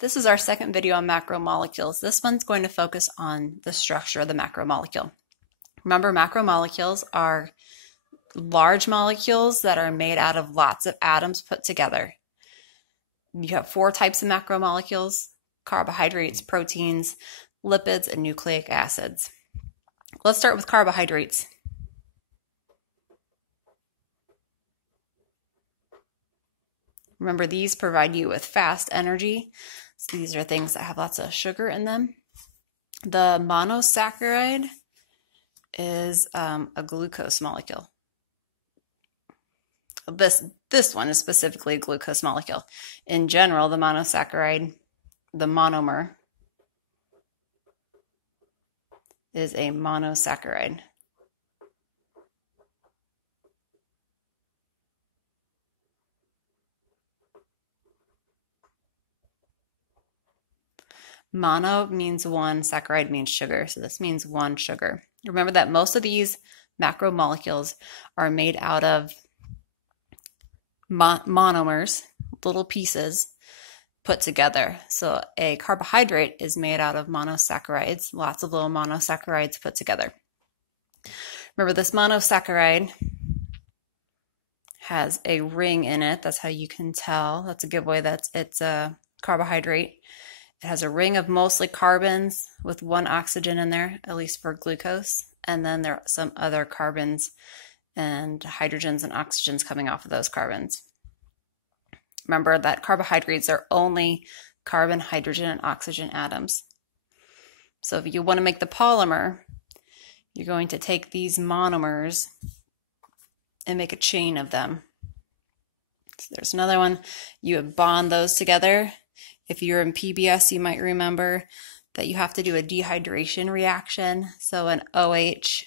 This is our second video on macromolecules. This one's going to focus on the structure of the macromolecule. Remember, macromolecules are large molecules that are made out of lots of atoms put together. You have four types of macromolecules: carbohydrates, proteins, lipids, and nucleic acids. Let's start with carbohydrates. Remember, these provide you with fast energy. So these are things that have lots of sugar in them. The monosaccharide is a glucose molecule. This one is specifically a glucose molecule. In general, the monosaccharide, the monomer, is a monosaccharide. Mono means one, saccharide means sugar, so this means one sugar. Remember that most of these macromolecules are made out of monomers, little pieces put together. So a carbohydrate is made out of monosaccharides, lots of little monosaccharides put together. Remember, this monosaccharide has a ring in it. That's how you can tell. That's a giveaway that it's a carbohydrate. It has a ring of mostly carbons with one oxygen in there, at least for glucose. And then there are some other carbons and hydrogens and oxygens coming off of those carbons. Remember that carbohydrates are only carbon, hydrogen, and oxygen atoms. So if you want to make the polymer, you're going to take these monomers and make a chain of them. So there's another one. You would bond those together. If you're in PBS, you might remember that you have to do a dehydration reaction. So an OH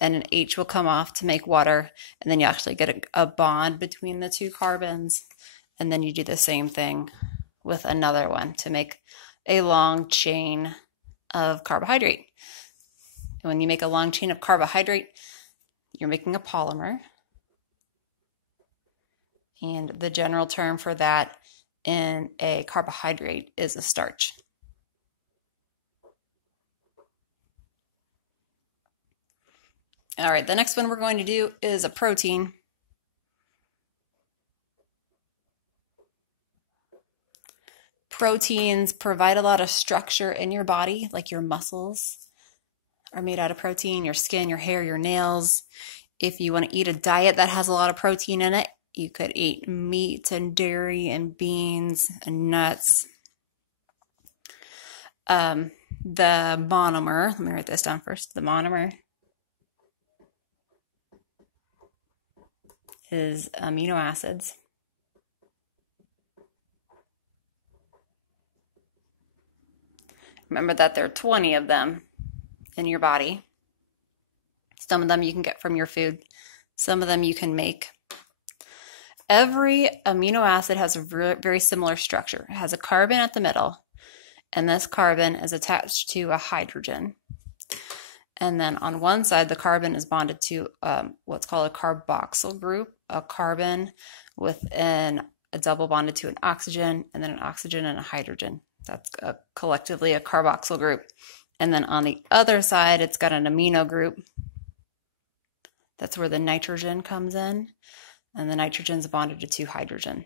and an H will come off to make water, and then you actually get a bond between the two carbons. And then you do the same thing with another one to make a long chain of carbohydrate. And when you make a long chain of carbohydrate, you're making a polymer. And the general term for that in a carbohydrate is a starch. All right, the next one we're going to do is a protein. Proteins provide a lot of structure in your body, like your muscles are made out of protein, your skin, your hair, your nails. If you want to eat a diet that has a lot of protein in it, you could eat meat and dairy and beans and nuts. The monomer, let me write this down first. The monomer is amino acids. Remember that there are 20 of them in your body. Some of them you can get from your food. Some of them you can make. Every amino acid has a very similar structure. It has a carbon at the middle, and this carbon is attached to a hydrogen. And then on one side, the carbon is bonded to what's called a carboxyl group, a carbon within a double bonded to an oxygen, and then an oxygen and a hydrogen. That's collectively a carboxyl group. And then on the other side, it's got an amino group. That's where the nitrogen comes in. And the nitrogen's bonded to two hydrogen.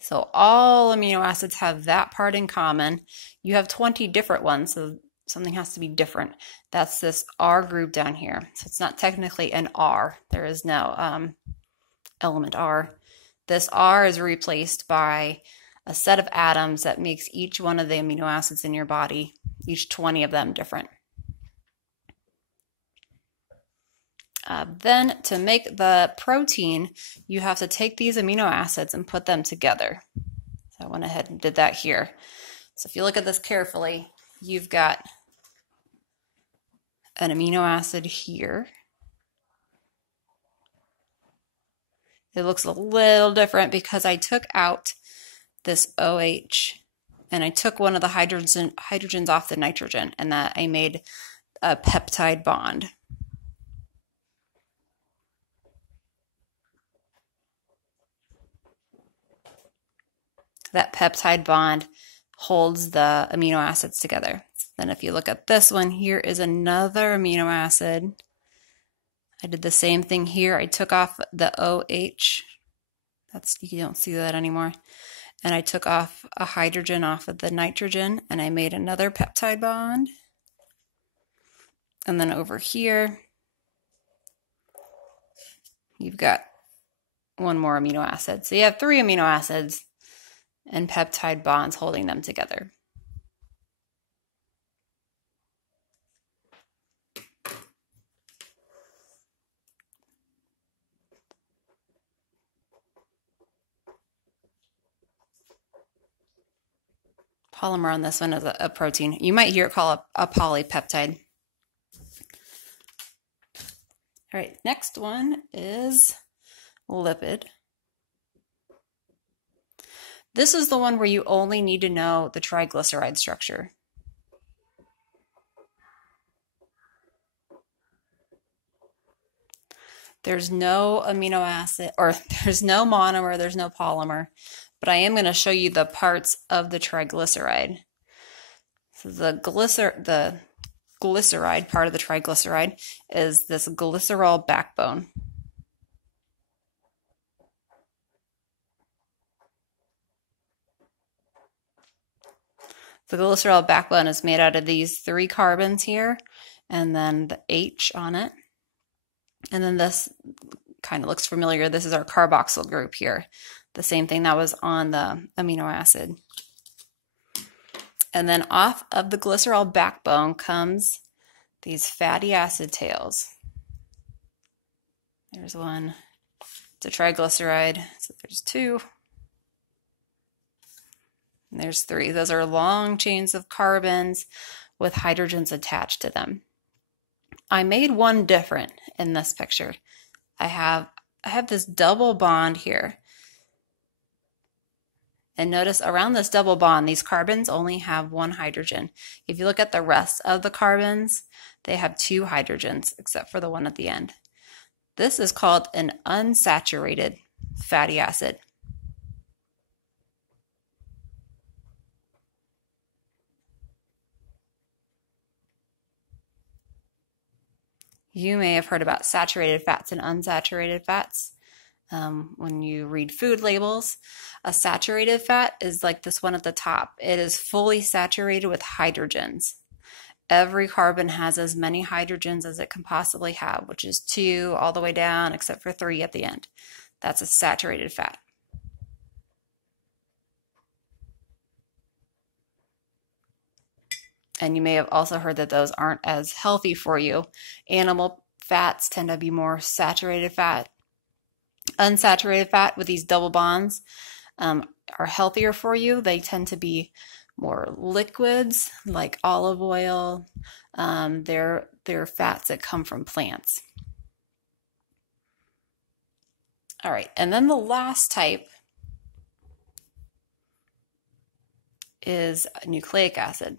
So all amino acids have that part in common. You have 20 different ones, so something has to be different. That's this R group down here. So it's not technically an R. There is no element R. This R is replaced by a set of atoms that makes each one of the amino acids in your body, each 20 of them, different. Then to make the protein, you have to take these amino acids and put them together. So I went ahead and did that here. So if you look at this carefully, you've got an amino acid here. It looks a little different because I took out this OH and I took one of the hydrogens off the nitrogen, and that I made a peptide bond. That peptide bond holds the amino acids together. Then if you look at this one, here is another amino acid. I did the same thing here. I took off the OH. You don't see that anymore. And I took off a hydrogen off of the nitrogen, and I made another peptide bond. And then over here, you've got one more amino acid. So you have 3 amino acids and peptide bonds holding them together. Polymer on this one is a protein. You might hear it called a polypeptide. All right, next one is lipid. This is the one where you only need to know the triglyceride structure. There's no amino acid, or there's no monomer, there's no polymer, but I am going to show you the parts of the triglyceride. So the glyceride part of the triglyceride is this glycerol backbone. The glycerol backbone is made out of these 3 carbons here, and then the H on it. And then this kind of looks familiar. This is our carboxyl group here. The same thing that was on the amino acid. And then off of the glycerol backbone comes these fatty acid tails. There's one. It's a triglyceride. So there's 2. And there's 3. Those are long chains of carbons with hydrogens attached to them. I made one different in this picture. I have this double bond here. And notice around this double bond, these carbons only have 1 hydrogen. If you look at the rest of the carbons, they have 2 hydrogens, except for the one at the end. This is called an unsaturated fatty acid. You may have heard about saturated fats and unsaturated fats. When you read food labels, a saturated fat is like this one at the top. It is fully saturated with hydrogens. Every carbon has as many hydrogens as it can possibly have, which is 2 all the way down, except for 3 at the end. That's a saturated fat. And you may have also heard that those aren't as healthy for you. Animal fats tend to be more saturated fat. Unsaturated fat with these double bonds are healthier for you. They tend to be more liquids like olive oil. They're fats that come from plants. All right, and then the last type is nucleic acid.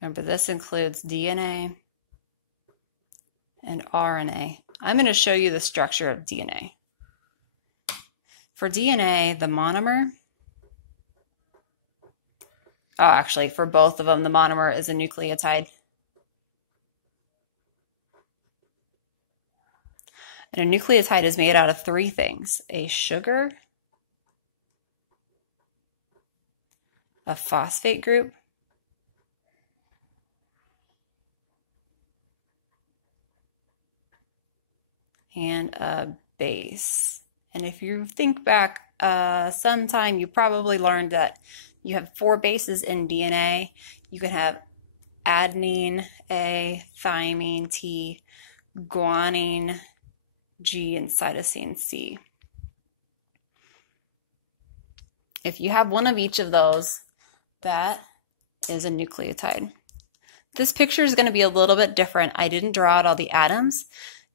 Remember, this includes DNA and RNA. I'm going to show you the structure of DNA. For DNA, the monomer, actually, for both of them, the monomer is a nucleotide. And a nucleotide is made out of 3 things: a sugar, a phosphate group, and a base. And if you think back sometime, you probably learned that you have 4 bases in DNA. You can have adenine, A, thymine, T, guanine, G, and cytosine, C. If you have one of each of those, that is a nucleotide. This picture is going to be a little bit different. I didn't draw out all the atoms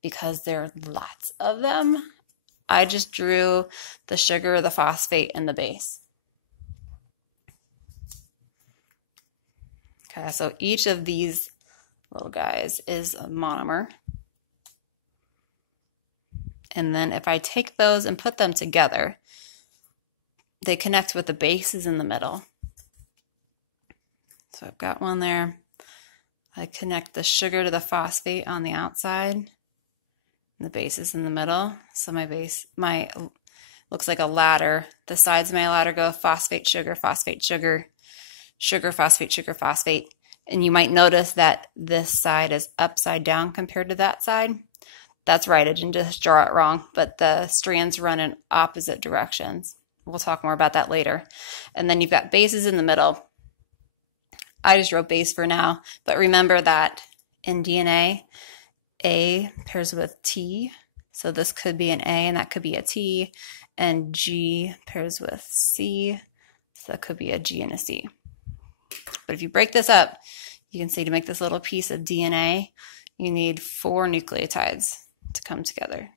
because there are lots of them. I just drew the sugar, the phosphate, and the base. Okay, so each of these little guys is a monomer. And then if I take those and put them together, they connect with the bases in the middle. So I've got one there. I connect the sugar to the phosphate on the outside, and the base is in the middle. So my base, looks like a ladder. The sides of my ladder go phosphate, sugar, phosphate, sugar, sugar, phosphate, sugar, phosphate. And you might notice that this side is upside down compared to that side. That's right, I didn't just draw it wrong, but the strands run in opposite directions. We'll talk more about that later. And then you've got bases in the middle. I just wrote base for now, but remember that in DNA, A pairs with T, so this could be an A and that could be a T, and G pairs with C, so that could be a G and a C. But if you break this up, you can see to make this little piece of DNA, you need 4 nucleotides to come together.